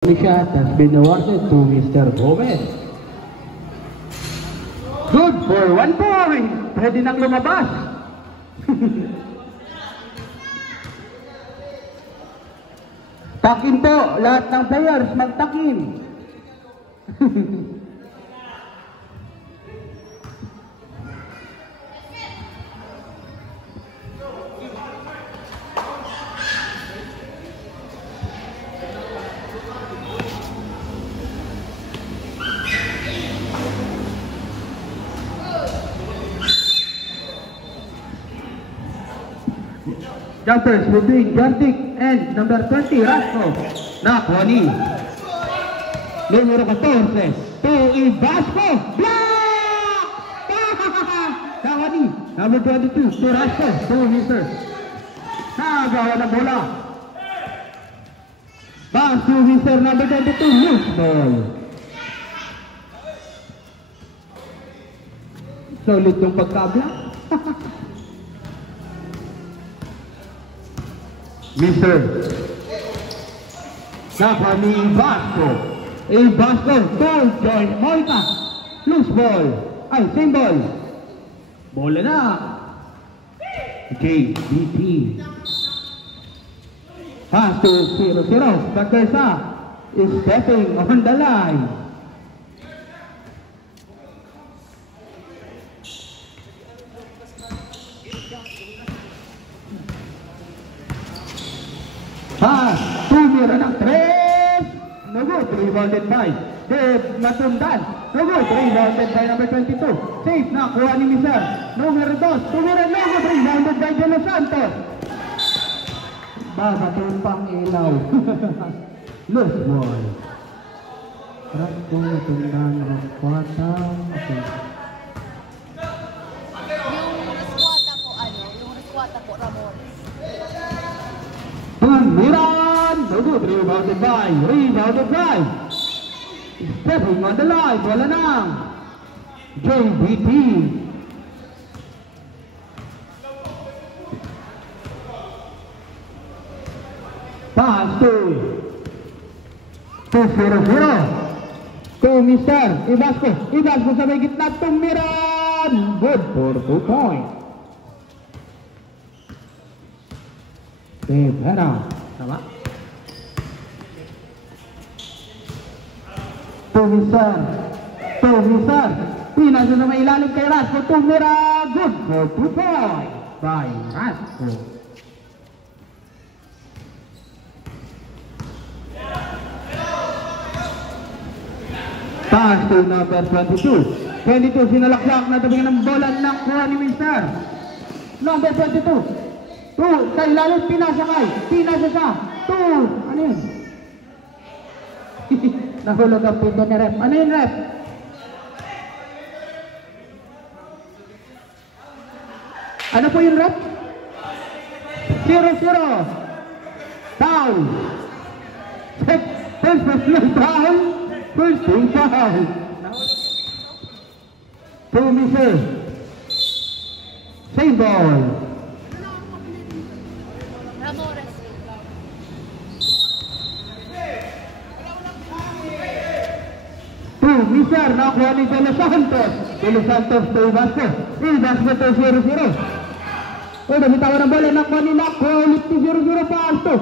The shot has been awarded to Mr. Gomez. Good for 1 point. Pwede nang lumabas. Takin po. Lahat ng players magtakin. Jumpers between Jardik and number 20, Rasco. Nakwani. Numero 14, to Ibasco. Block! Nakwani. Number 22, to Rasco. To Mr. Nagawa ng bola. Pass to Mr. number 22, loose ball. Solid yung pagkablock. Mr. Nakwani Ibasco. Ibasco to join Moika. Loose ball. Ay, same ball. Bola na. JBT. Pass to 0-0. Pagkasa is stepping on the line. Pass, tumira ng 3. No good, rebounded by Dave Matundan. No good, rebounded by number 22. Safe na, kuha ni Mr. Numero 2, tumira no good, rebounded by De Los Santos. Babatong pang ilaw. Loose ball. Rasco Matundan ng kwata. Yung reskwata po, yung reskwata po, Ramon. Miran, no good, rebounded by stepping on the line, wala na JBT. Pass to 0-0 to Mr. Ibasco sa may gitna, Miran, good for 2 points. Vera, tama? Tumisar. Pinasa na may ilalim kay Rasco. Tumira. Good for 2 points by Rasco. Pass to number 22. 22 sinalaklak na tabing ng bola na kuha ni Mr. Number 22. Sa ilalim, pinasa siya. Ano yun? Nahulog ang pinto ni ref. Ano yun, ref? Ano po yung ref? 0-0. Foul. First foul. First foul. Tumisir. Same ball. Mr. nakuha ni De Los Santos. De Los Santos to Ibasco. Ibasco to 0-0. Bitawan ng bola. Nakuha ni Nakuha ulit ni 0-0 pass to.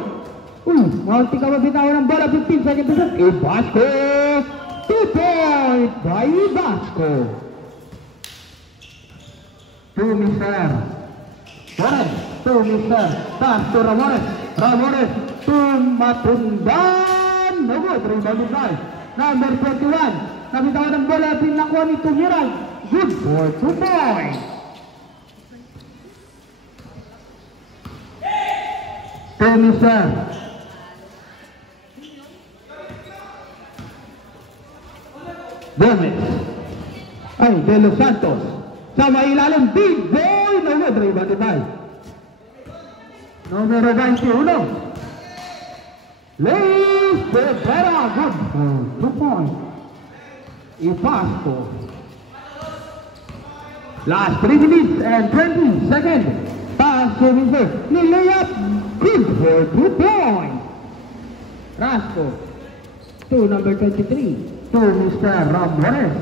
Maunti ka bitawan ng bola. 15 seconds. Ibasco. 2 points by Ibasco. To Mr. Ramones. To Mr. Pass to Ramones. Ramones to Matundan. No good. Rebounded by number 21. Nabitawan ng bola, pinakuha ni Tumiran. Good for 2 points. Mr. Gomez. Ay, De Los Santos. Sa mailalim, big boy. No good, rebounded by numero 21. Luis Rivera. Good for 2 points. Ibasco. Last 3 minutes and 20 seconds. Pass to Mr. Nilayap. Good for 2 points. Rasco. to number 23, to Mr. Ramores.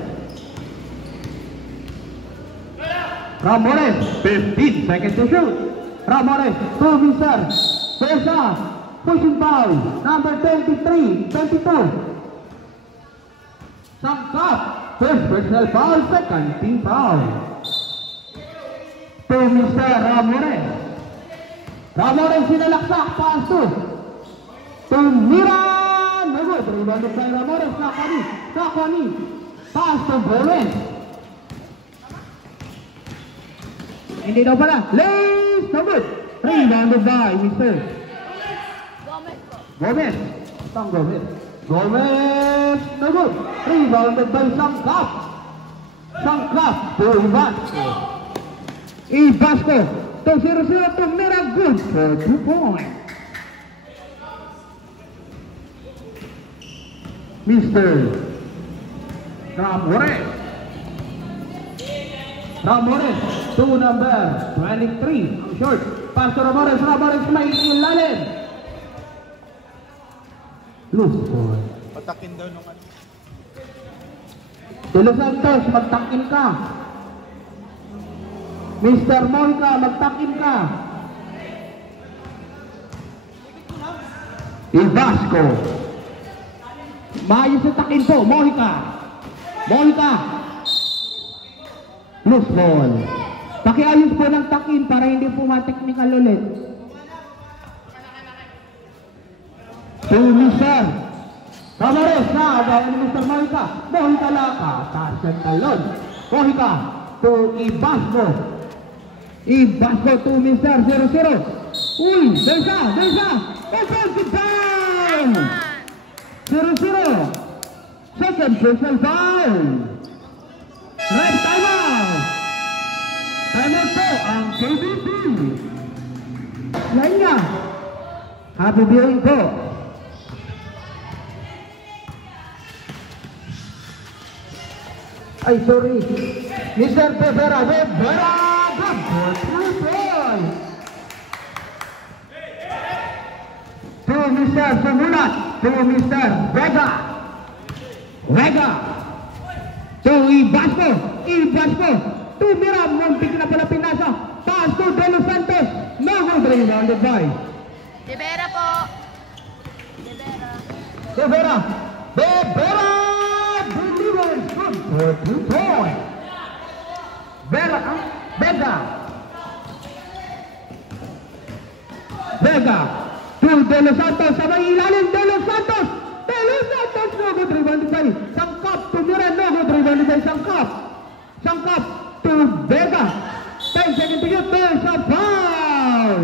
Ramores, 15 seconds to shoot. Ramores, to Mr. Pesa, pushing foul, number 23, 22. Sangkap, first personal foul, second team foul. To Mr. Ramores. Ramores sinalaksak, pass to Mira. No good, rebounded by Ramores, Nakani, pass to Gomez. Hindi daw pala, lace, no good, rebounded by Mr. Gomez po. Gomez, Tang Gomez. Gomez, no good, rebounded by Sangkap. Sangkap to Ibasco. Ibasco to 0-0 to Mira, good for 2 points. Mr. Ramores. Ramores to number 23. Ang short. Pass to Ramores. Ramores may ilalim. Loose ball. Patakin daw nung ano. De Los Santos, magtakin ka. Mr. Moica, magtakin ka. Ibasco. Maayos sa takin po, Moica. Loose ball. Pakiayos po ng takin para hindi po ma-technical ulit. To Mr. Ramores na, gawin ni Mr. Moica. Moica laka, taas ng talon. Moica to Ibasco. Ibasco to Mr. 0-0. Uy, Desa. Offensive down. 0-0. Second personal foul. Red timeout. Timeout po ang KBP. Lain niya. Happy viewing po. Ay, sorry. Mr. Pevera, good for 3 points. To Mr. Sumulat. To Mr. Vega. To Ibasco. To Mira. Muntik na pala pinasa. Pass to De Los Santos. No good, rebounded by Rivera po. Rivera. Delivers good for 2 points. Vega. To De Los Santos. Sabay ilalim. De Los Santos. No good, rebounded by Sangkap. To Mira. No good, rebounded by Sangkap to Vega. 10 seconds to shoot. There's a foul.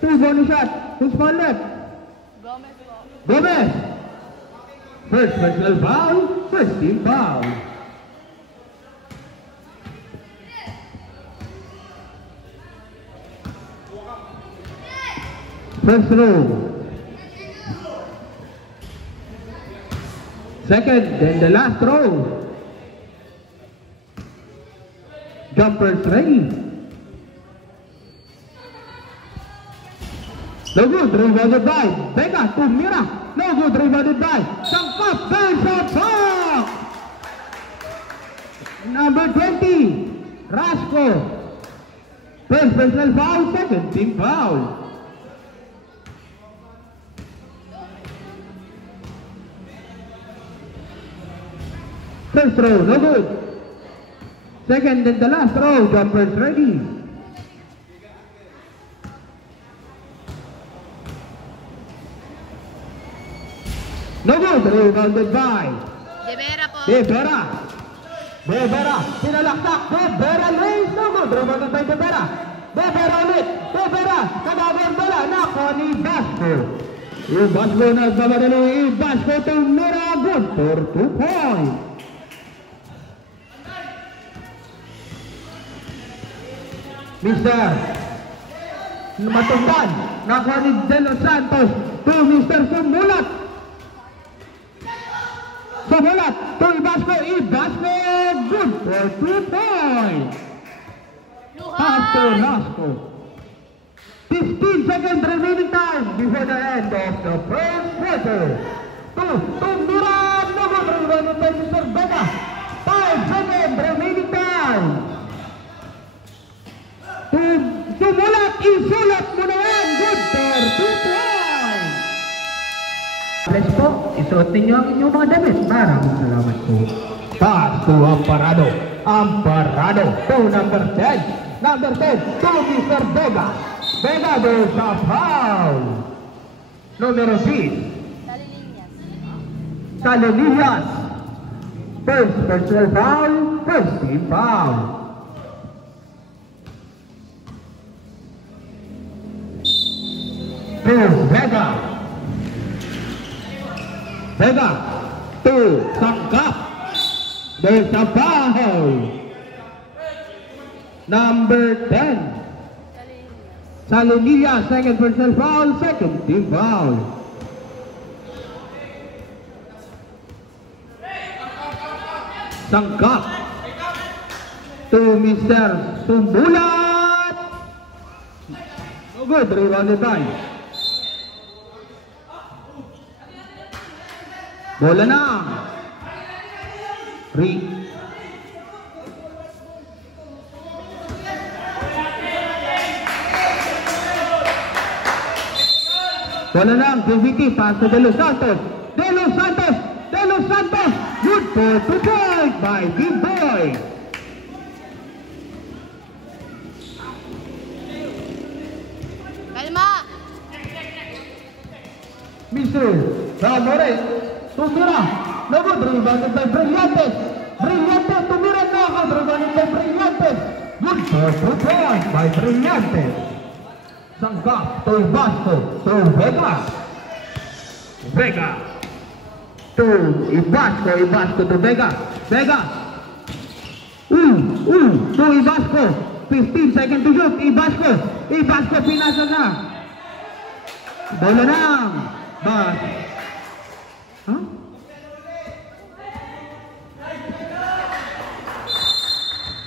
2 bonus shot. Who's foul left? Gomez po. Gomez. First personal foul. First team foul. First row. Second, then the last row. Jumpers ready. No good, rebounded by Vega to Mira. No good, rebounded by Sangkap. There's a block. Number 20, Rasco. First personal foul, second team foul. First row, no good. Second and the last row, jumpers ready. No good, rebounded by Rivera po. Bebera, sinalaksak, Bebera lays, no good, rebounded by Bebera ulit, kagawang bola, nako ni Ibasco. Ibasco nagbabarilo, Ibasco to Mira, good for 2 points. Mr. Matumban, nakuha ni De Los Santos to Mr. Sumulat to Ibasco, good for 2 points. Pass to Rasco. 15 seconds remaining time before the end of the first quarter. Tumira Nogo rebounded by Mr. Vega. 5 seconds remaining time. Sumulat, isulat mo na yan. Good for 2 points. Let's po, isuot ninyo ang inyong mga damit. Maraming salamat po. Pass to Amparado. Amparado to number 10. Number 10 to Mr. Vega. Vega goes a foul. Numero 6. Salilillas. First personal foul, first team foul. Here's Vega. Vega to Sangkap. There's a foul. Number 10. Salilillas, second personal foul, second team foul. Sangkap to Mr. Sumulat. No good, rebounded by. Bola na. Rick. Bola na. PVT, pass to De Los Santos. De Los Santos. De Los Santos. Good for 2 points by Big Boy. Kalma! Mr. Ramores. Tumira. No good, rebounded by Brillantes. Brillantes, tumira na ako. Rebounded by Brillantes. Good for 2 points by Brillantes. Sangkap to Ibasco. To Vega. Vega. To Ibasco. Ibasco to Vega. Vega. To Ibasco. 15 seconds to shoot. Ibasco. Ibasco pinasa na. Bola na. Bas. Huh?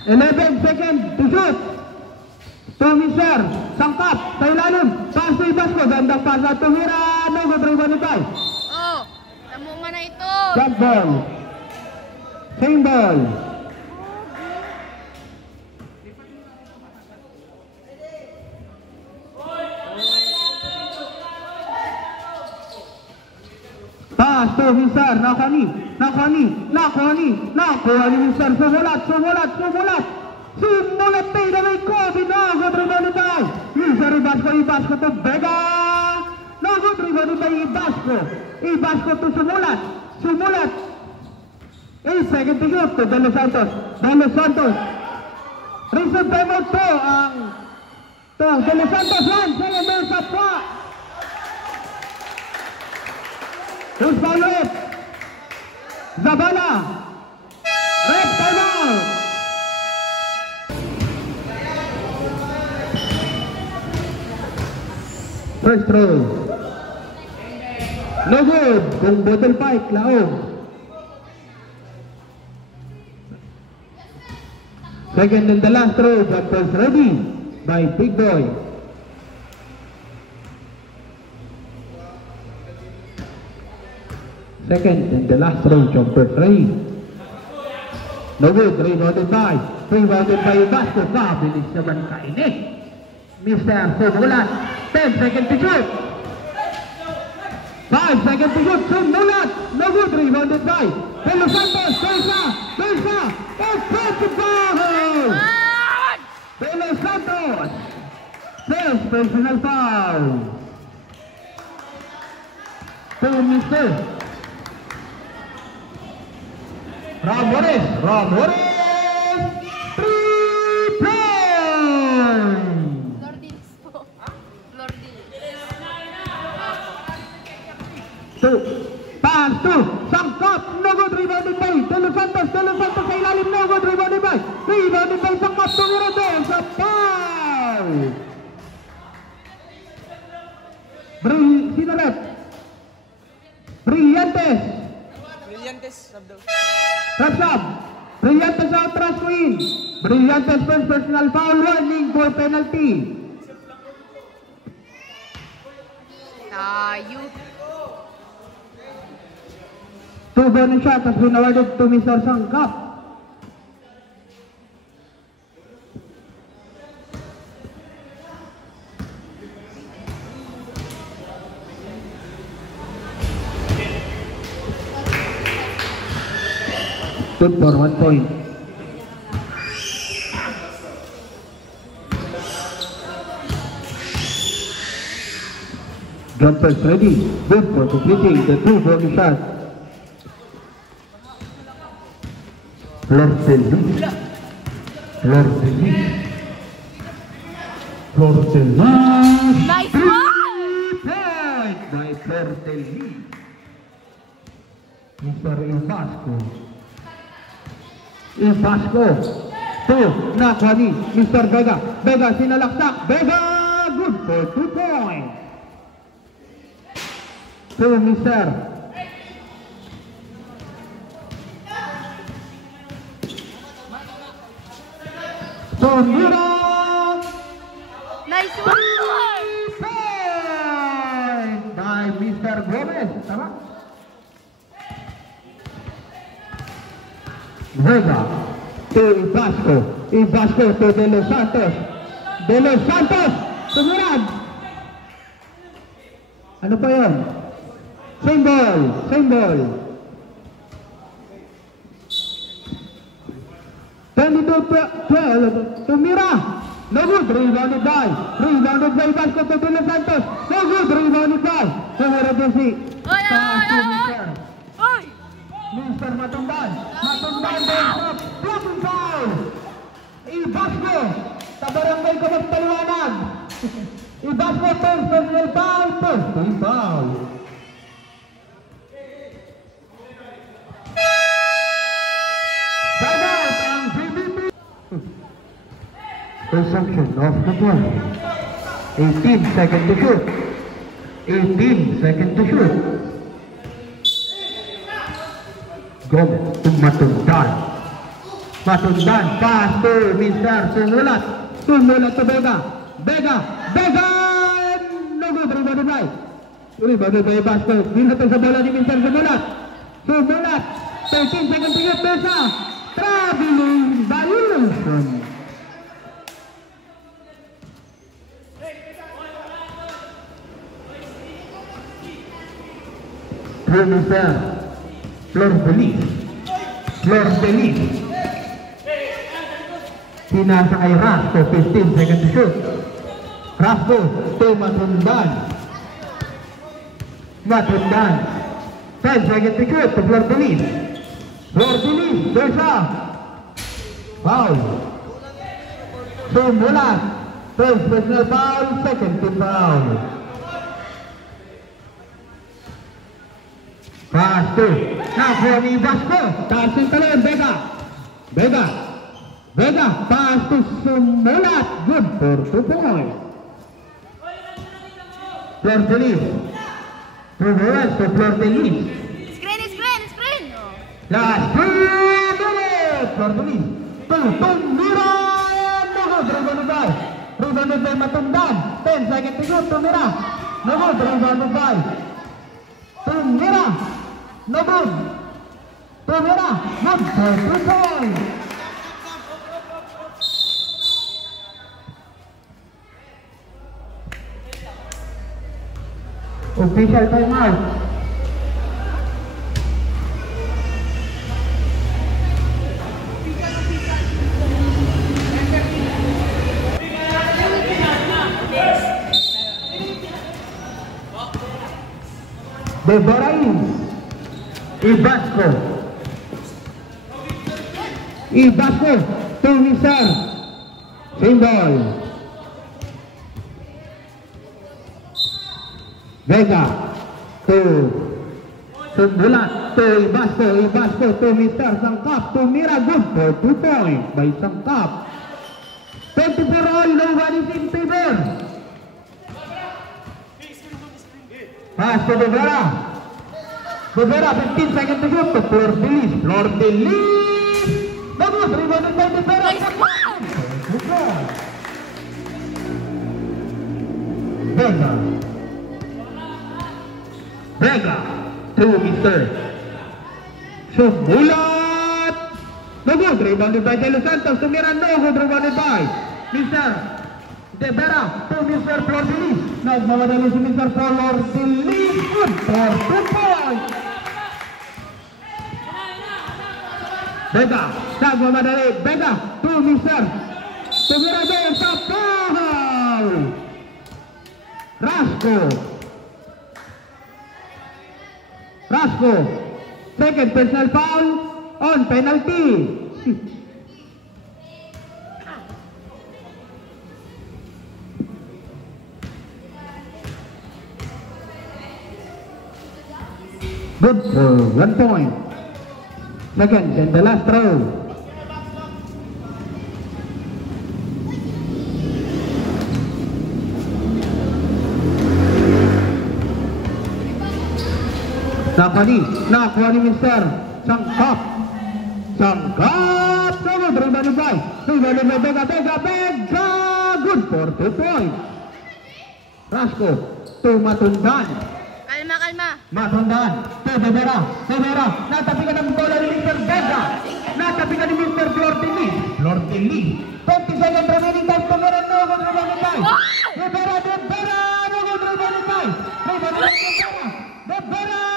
Eleven seconds to shoot. To Mr. Sangkap. Sa ilalim. Pass to Ibasco. Gandang pasa. Tumira. No good rebound ito. Oh, tamo nga na ito. Jump ball. Same ball. Pass to Mr. Nakani. Mr. Sumulat. Sumulat fade away Kobe. No good rebound by Mr. Ibasco to Vega. No good rebound by Ibasco to Sumulat. 8 seconds to shoot to De Los Santos. Recent timeout po ang to De Los Santos 1 second ball sa pa. Who's foul it? Zabala. Red timeout. First throw. No good. Kung bottle fight, laog. Second and the last throw, but was ready by Big Boy. Second and the last throw, jumper 3. No good, rebounded by Ibasco. Kabilis naman kainit. Mr. Sumulat, 10 seconds to shoot. 5 seconds to shoot, Sumulat. No good, rebounded by De Los Santos. Tersa. Offensive foul. De Los Santos. First personal foul. To Mr. Ramores. 3 points. Lordins po. Lordins. Pass to Sangkap. No good, rebounded by De Los Santos sa ilalim. No good, rebounded by Sangkap. Tumira doon sa foul. Sino left? Brillantes. Rapsab. Brillantes out, rush queen. Brillantes first personal foul, warning for penalty. Layo. 2 bonus shot has been awarded to Mr. Sangkap. Good for 1 point. Jumpers ready. Good for completing the 2 bonus shots. Flortelli. Nice one! 3 points by Flortelli. Mr. Ibasco. Ibasco. 2. Nakuha ni Mr. Vega. Vega sinalaksak. Vega! Good for 2 points. To Mr. Tumira! Nice one! Point by Mr. Gomez. Tama? Vega to Ibasco. Ibasco to De Los Santos. De Los Santos! Tumurad! Ano pa yun? Same ball. 22-12. Tumira! No good, rebounded by Ibasco to De Los Santos. No good, rebounded by Tumira Desi. Oy! Mr. Matumban blocking foul. Ibasco sa barangay ko magpaliwanag. Ibasco personal foul. Timeout ang CBP. Consumption of the ball. 18 seconds to shoot. Gomez to Matundan, pass to Mr. Sumulat to Vega, no good, rebounded by Ibasco, binatang sa bola ni Mr. Sumulat, 13 seconds to get Mesa, traveling violation. To Mr. Flortelli. Pinasa kay Rasco, 15 seconds to shoot. Rasco to Matundan. 10 seconds to shoot to Flortelli, there's a foul. Sumulat, first personal foul, second team foul. Pass to nakuha ni Ibasco. Passing talon, Vega, pass to Sumulat. Good for 2 points. Flortelli. Sumulat to Flortelli. Screen! Last 3 minutes. Flortelli. Tumira. Rebounded by Matundan. 10 seconds to shoot. Tumira. No good. Rebounded by Tumira. No good. Tumira. Good for 2 points. Official timeout. Bebarain. Ibasco to Mr. Symbol. Vega to Sumulat to Ibasco to Mr. Sangkap to Mira. Good for 2 points by Sangkap. 24 all, nobody's in favor. Pass to Bebera, 15 seconds to shoot to Flortelli. No good, rebounded by Bebera. Nice one! Vega Vega to Mr. Sumulat. No good, rebounded by De Los Santos to Miran, no good, rebounded by Mr. De Vera to Mr. Flordilis. Nagmamadali si Mr. Flordilis, good for 2 points. Vega, nagmamadali, Vega to Mr. Tumira sa foul. Rasco, second personal foul on penalty. Good for 1 point. Second and the last throw. Nakuha ni Mr. Sangkap, good, rebounded by Vega, good for 2 points. Rasco to Matundan. Kalma. Matundan to De Vera, natapikan ng bola ni Mr. Vega, natapikan ni Mr. Flordilis, 20 seconds remaining time to Meron, no good, rebounded by De Vera, no good, rebounded by De Vera.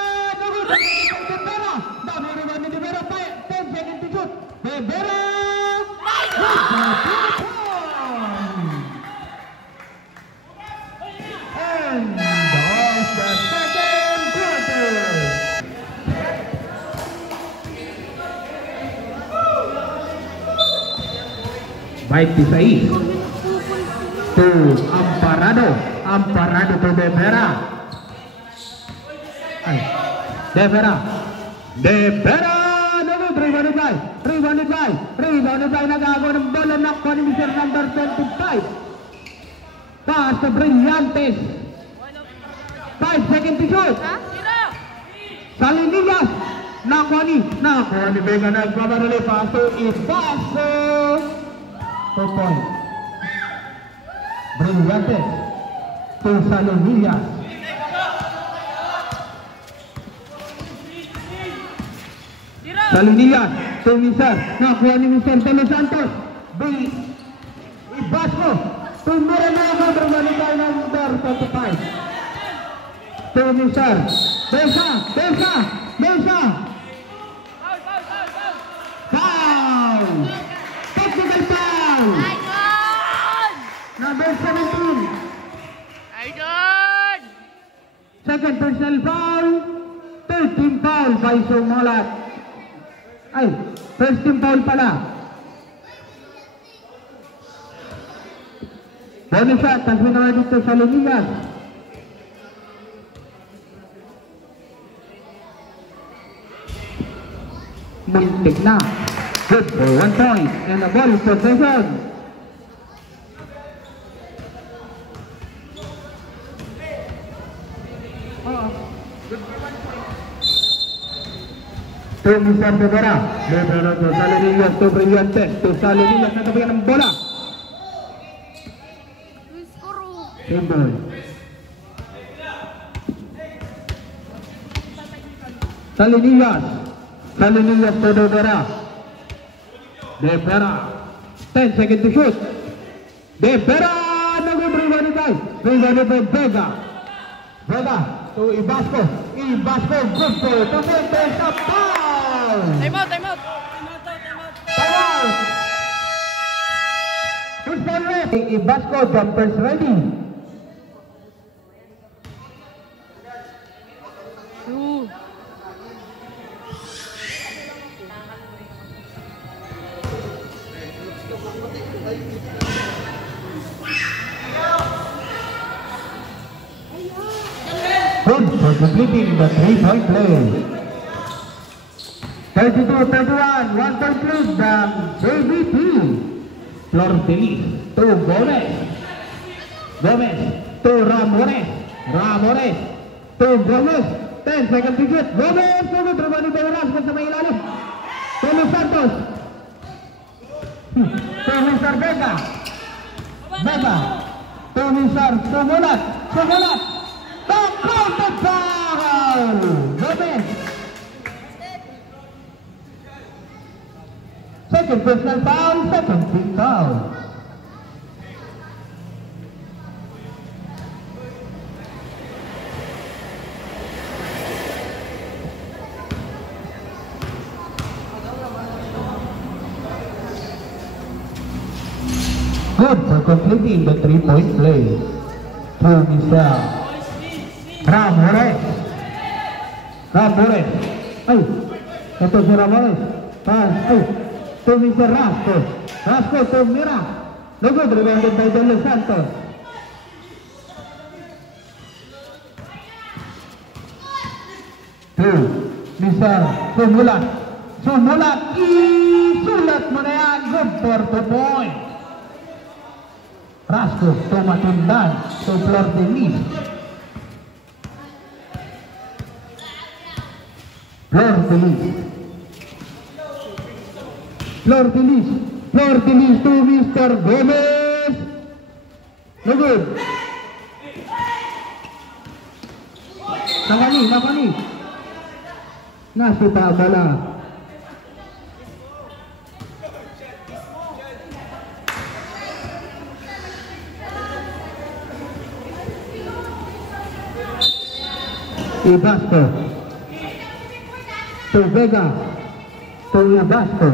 Baik Tisai to Amparado to De Vera. De Vera, rebounded by nagago ng bola, nakuha ni Mr. number 25. Pass to Brillantes. 5 seconds to shoot. Salinillas, nakuha ni Vega, nagbabarili, paso, ipaso. 2 points. Brillantes to Salinillas. Salinillas to Mr. Nakuha ni Mr. De Los Santos. Ibasco to Miranago, berbalita number 25. To Mr. Besa. Foul. Technical foul. Number 17. Second personal foul. Third team foul by Sumulat. First team foul pala. Bonus shot, tasmin naman dito sa Lumillas. Muntik na. Good for 1 point and a ball possession. To Mr. De Vera to Salinillas to Brillantes to Salinillas, natapikan ng bola. Simple. Salinillas to De Vera. 10 seconds to shoot. De Vera, rebounded by Vega. To Ibasco, good for 2 points, a foul. Time out. Foul. Good for red. Ibasco, jumpers ready. Good for completing the 3-point play. 32-31, 1 point lead from JVP. Flordilis to Gomez to Ramones to Gomez. 10 seconds to shoot. Gomez, good, rebounded by Velasquez sa may ilalim. To Los Santos. To Mr. Vega. To Mr. Sumulat. The counter foul! foul. Gomez. Second personal foul, second team foul. Good for completing the 3-point play. Through Michelle. Ramores. Ay, ito si Ramores. Pass. Ay, to Mr. Rasco. Rasco to Mira. No good, rebounded by De Los Santos. To Mr. Sumulat. Isulat mo na yan. Good for 2 points. Rasco to Matundan to Flor de Lis. Flor de Lis to Mr. Gomez. No good. Nakani. Nasuta bala. Ibasco to Vega to Ibasco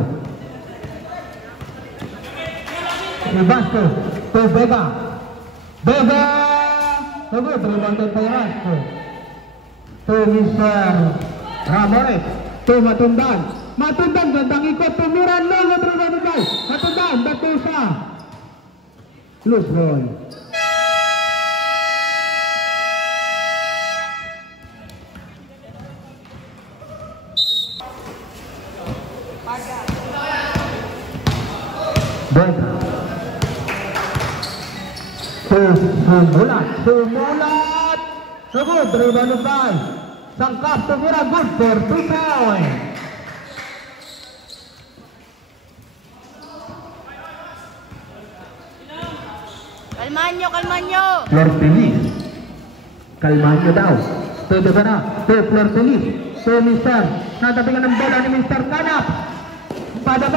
to Vega good, rebounded by Rasco to Mr. Ramores to Matundan, gandang ikot to Miran, good, rebounded by Matundan, Batusa, loose ball. Vega Sumulat. So good, rebounded by Sangkap to Mira, good for 2 points. Kalmahan nyo. Flor Feliz. Kalmahan nyo daw. To Devana, to Flor Feliz. To Mr. Natapingan ng bola ni Mr. Kanap. Pada,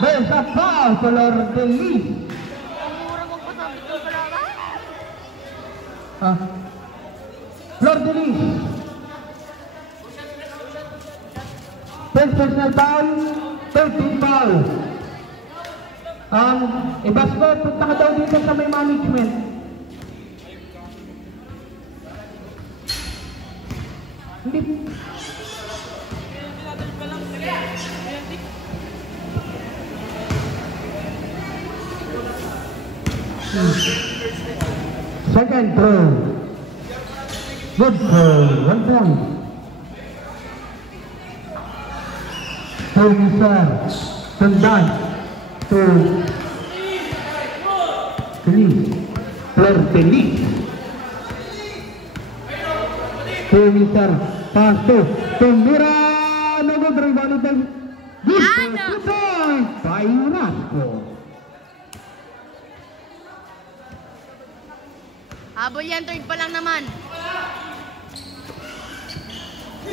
besa foul, Flor Feliz. Mura magpasabi ko pala ba? Flor Feliz. First personal foul, 13 foul. Ibasco, punta ka daw dito sa may management. Hindi. Second throw. Good for 1 point. To Mr. Tundan. To Flor Feliz. To Mr. Pasto. To Mira. No good, rebounded by good for 2 points by Rasco. Habol yan, third pa lang naman.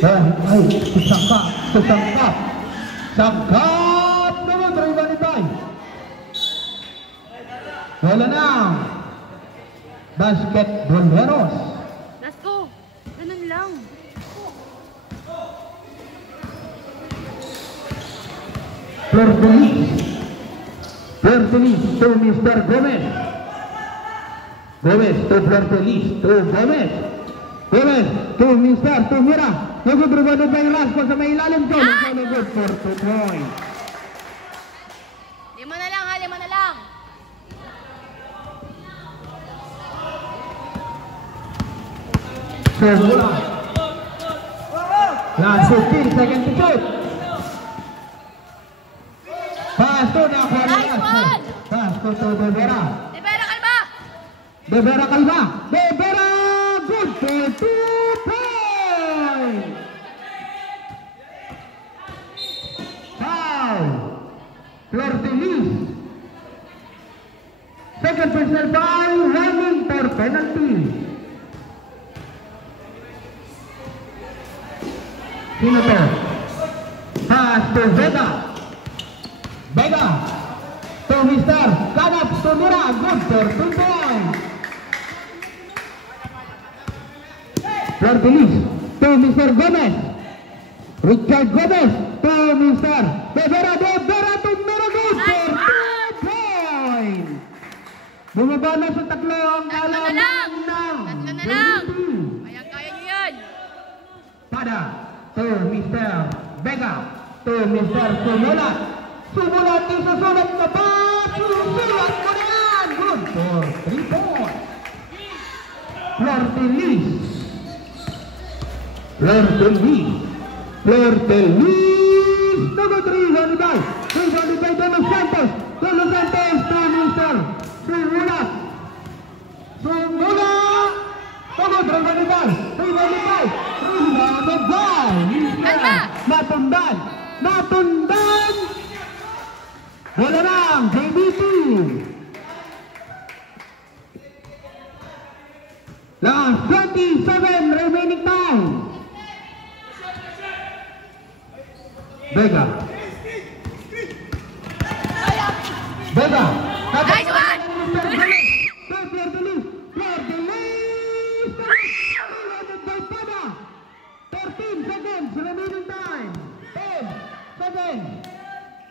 Ay, sangkap. Naman, rebounded by. Wala na. Basketballeros. Let's go. Ganun lang. Flor Feliz to Mr. Gomez. To Flor Feliz to Gomez to Mr. to Mira. Nagod rebounded by Rasco sa may ilalim ko. Nagod for 2 points. 5 na lang. Mula. Last 15 seconds to shoot. Pass to Rasco. Nice one. Pass to Devera. Devera Calma. Devera, good for 2 points. Foul. Flor Feliz. Second personal foul, running for penalty. Sino to? Pass to Vega. Vega. To Mr. Kanap Tumira. Good for 2 points. Flordelis. To Mr. Gomez. Richard Gomez. To Mr. Bevera. Bevera Tumira. Good for 2 points. Bumaba na sa tatlo ang Tatlo na lang. Kaya niyo yan. Pada to Mr. Vega, to Mr. Sumulat. Sumulat yung susulat na pa. Susulat mo na yan. Good for 3 points. Flordelis. Flordelis. Number 3, Zanibay. Zanibay to Los Santos. To Los Santos to Mr. Sumulat. Sumulat. Tunggu, Zanibay. Zanibay. Natundan. Bola lang, JBT. Last 27 remaining time. Vega. Nice one!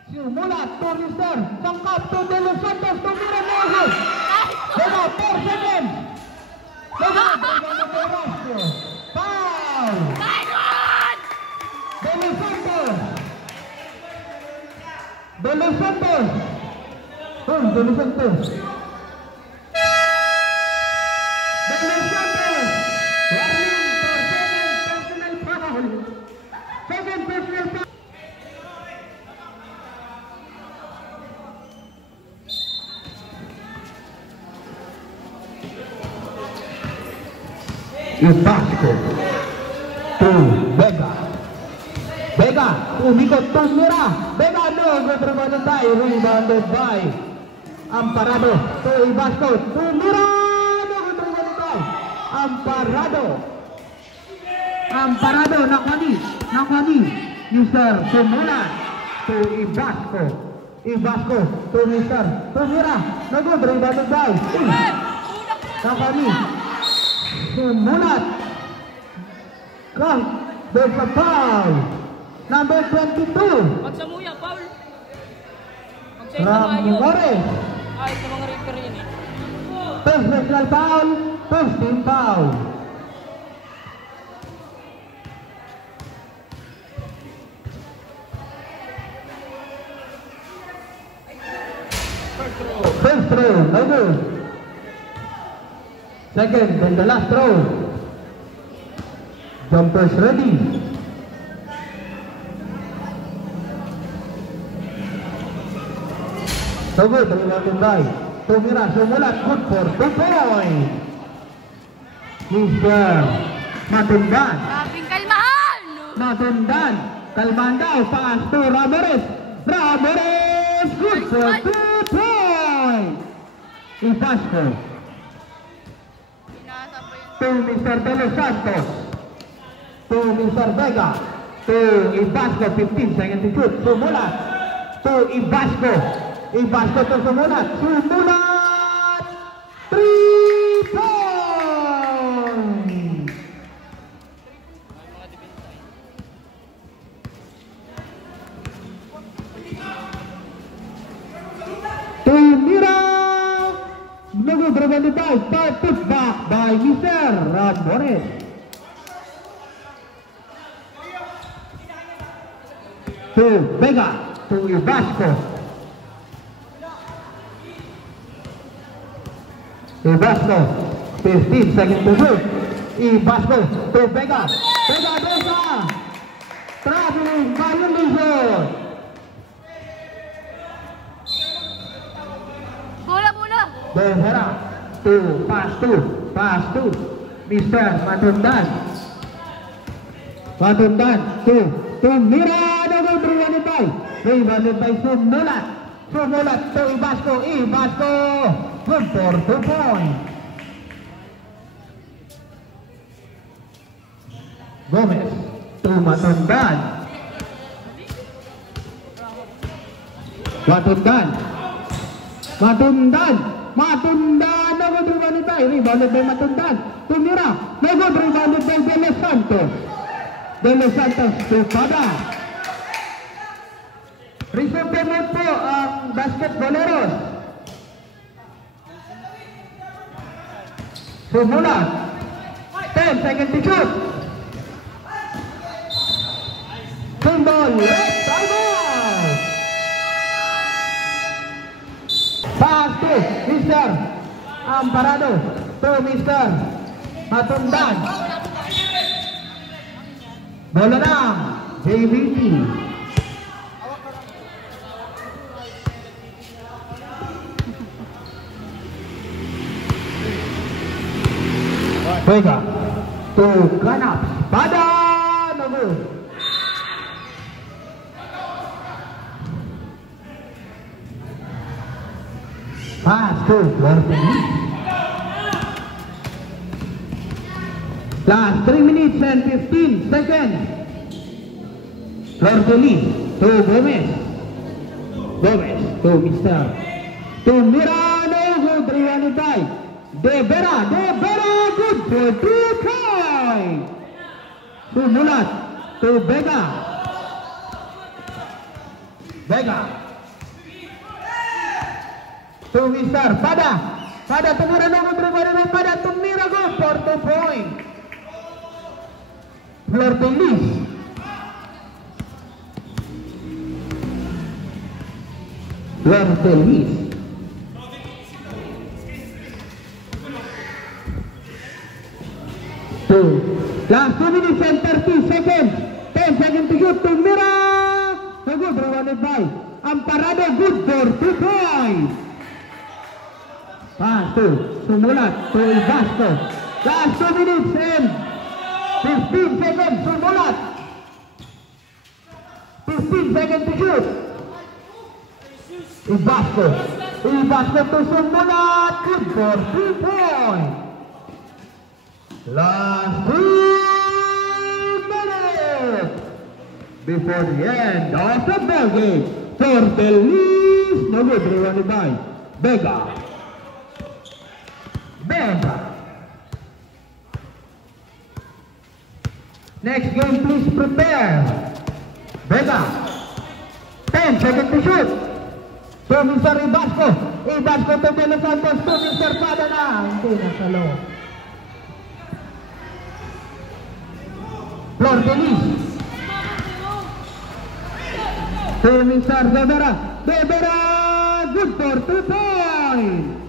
Sumulat, Tornister, sangkap to De Los Santos, to Mira Moses. Vega, 4 seconds. Vega, foul. De Los Santos. De Los Santos. De Los Santos. De Los Santos. Warning for second personal foul. Second personal foul. Ipasco to Vega. Vega, umikot to Mira. Vega, no, good rebounded by, rebounded by Amparado to Ipasco to Mira. No, good rebounded by Amparado, nakwani. Mr. Sumulat to Ipasco. Ipasco to Mr. to Mira. No, good rebounded by nakwani. Sumulat. There's a foul. Number 22. Magsamuya, foul. Ramores. Ay, sa mga referee yun eh. First personal foul. First team foul. First throw. No good. Second, then the last throw. Jumpers ready. So good, Rinaldo Bray. Tumira, Sumulat, good for 2 points. Mr. Matundan. Grabing kalmahan! Matundan. Kalmahan daw, pass to Ramores. Ramores, good for 2 points. Ipasco. Pinasa pa yun. To Mr. De Los Santos. To Mr. Vega. To Ipasco, 15 seconds to shoot. Sumulat. To Ipasco. Ipasco to Sumulat. Sumulat! 3 points! Tumira! Nag-driven by putback by Mr. Ramores. To Vega. To Ipasco. Ipasco, 15 seconds to shoot. Ipasco to Vega. Vega. Traveling violation. Bola! Behera to pass to Mr. Matundan. Matundan to Mira. Rebounded by Sumulat. Sumulat to Ipasco. Ipasco. Good for 2 points. Gomez to to Matundan. Matundan. Matundan. Matundan. No good rebounded by. Rebounded by Matundan. Tumira. No good rebounded by De Los Santos. De Los Santos to Pada. Reserve mode po ang basketballeros. Sumulat. 10 seconds to shoot. Symbol. Left time out. Pass to Mr. Amparado. To Mr. Matundan. Bola ng JVT. Vega to Ganap. Pada Nagu. Pass to Lorteli. Last 3 minutes and 15 seconds. Lorteli to Gomez. Gomez to Mr. To Mirano. Good Rianitay. De Vera, good for 2 points. Sumulat to Vega. Vega. To Mr. Pada. Pada tumira na kontra Pada tumira go for 2 points. Flortelis. Flortelis. Last 2 minutes and 30 seconds. 10 seconds to shoot. Tumira. So good, rewarded by Amparado. Good for 2 points. Pass to Sumulat to Ibasco. Last 2 minutes and 15 seconds. Sumulat. 15 seconds to shoot. Ibasco. Ibasco to Sumulat. Good for 2 points. Last 2 minutes before the end of the ball game. Flortelis. No good, rewarded by Vega. Vega. Next game, please prepare. Vega. 10 seconds to shoot. So Mr. Ibasco. Ibasco to De Los Santos to Mr. Pada na. Hindi na sa loob. Flortelis. To Mr. De Vera. De Vera. Good for 2 points.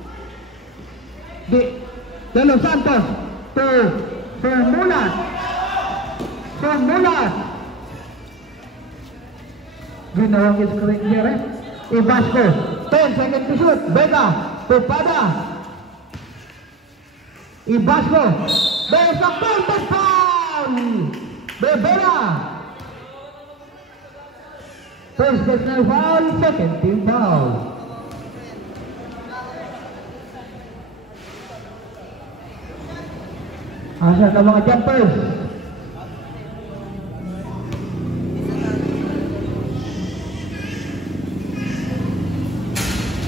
De Los Santos to Sumulat. Sumulat. Ginawang screen here eh. Ibasco. 10 seconds to shoot. Vega to Pada. Ibasco. There's a perfect foul. De Vera. First personal foul, second team foul. Asa ka mga jumpers?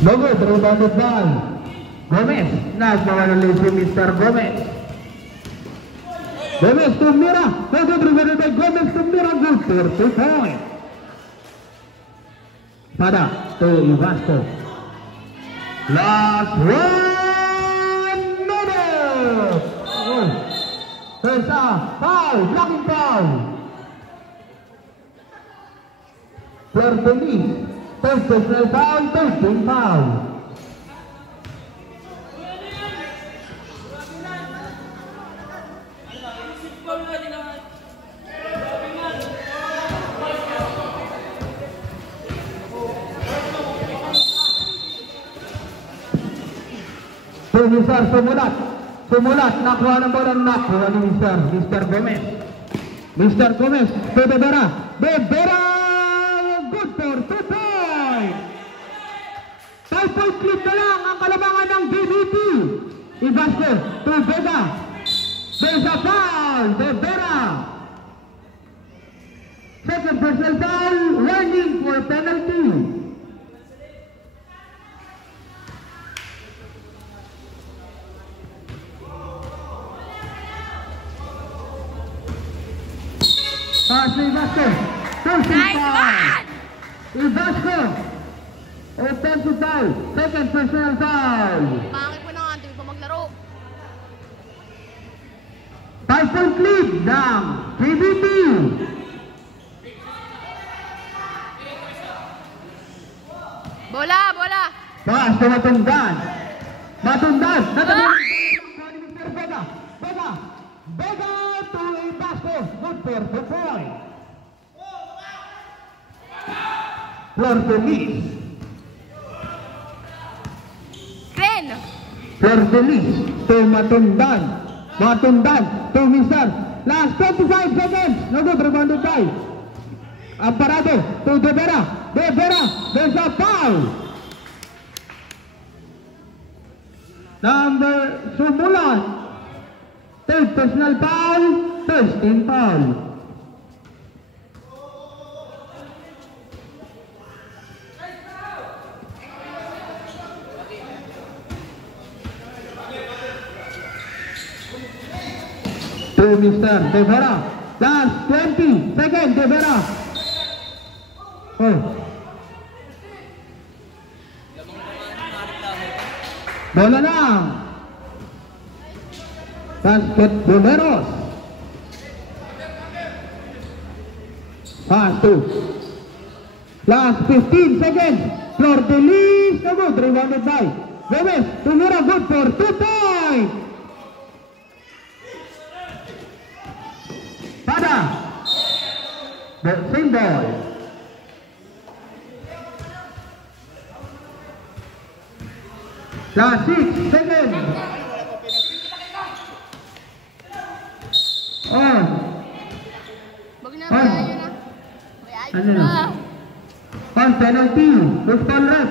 Logo, rebounded ball. Gomez. Nagmawala ulit si Mr. Gomez. Gomez tumira. Logo, rebounded by Gomez tumira. Good for 2 points. Pada to Ibasco. Last 1 minute. There's a foul, blocking foul. Flortelis. First personal foul, third team foul. Mr. Sumulat. Sumulat. Nakuha ng bola. Nakuha ni Mr. Gomez. Mr. Gomez. De Vera. De Vera. Good for 2 points. 5-point lead na lang ang kalabangan ng DBT. Ibasco to Vega. There's a foul. De Vera. Second personal foul, warning for penalty. Pass ni Ibasco. Nice one! Ibasco. Offensive foul. Second personal foul. Pangit mo na nga, hindi pa maglaro. 5-point lead ng KBP. Bola, bola! Pass to Matundan. Matundan. Bega. Bega. Bega to Ibasco. Good for the point. Flor Feliz. Gren! Flor Feliz to Matundan. Matundan to Mister. Last 25 seconds. No good. Rebounded by Amparado to De Vera. De Vera. There's a foul. Number Sumulan. Third personal foul. First team foul. To Mr. De Vera. Last 20 seconds. De Vera. Oh. Bola na. Basket Boleros. Pass to. Last 15 seconds. Flor de Lis. No good. Rebounded by Gomez. Tumira good for 2 points. Pada. The same ball. Last 6 seconds. On. Wag na, Ay. may ayo na. May ayo Ano na. na? On penalty. Football ref.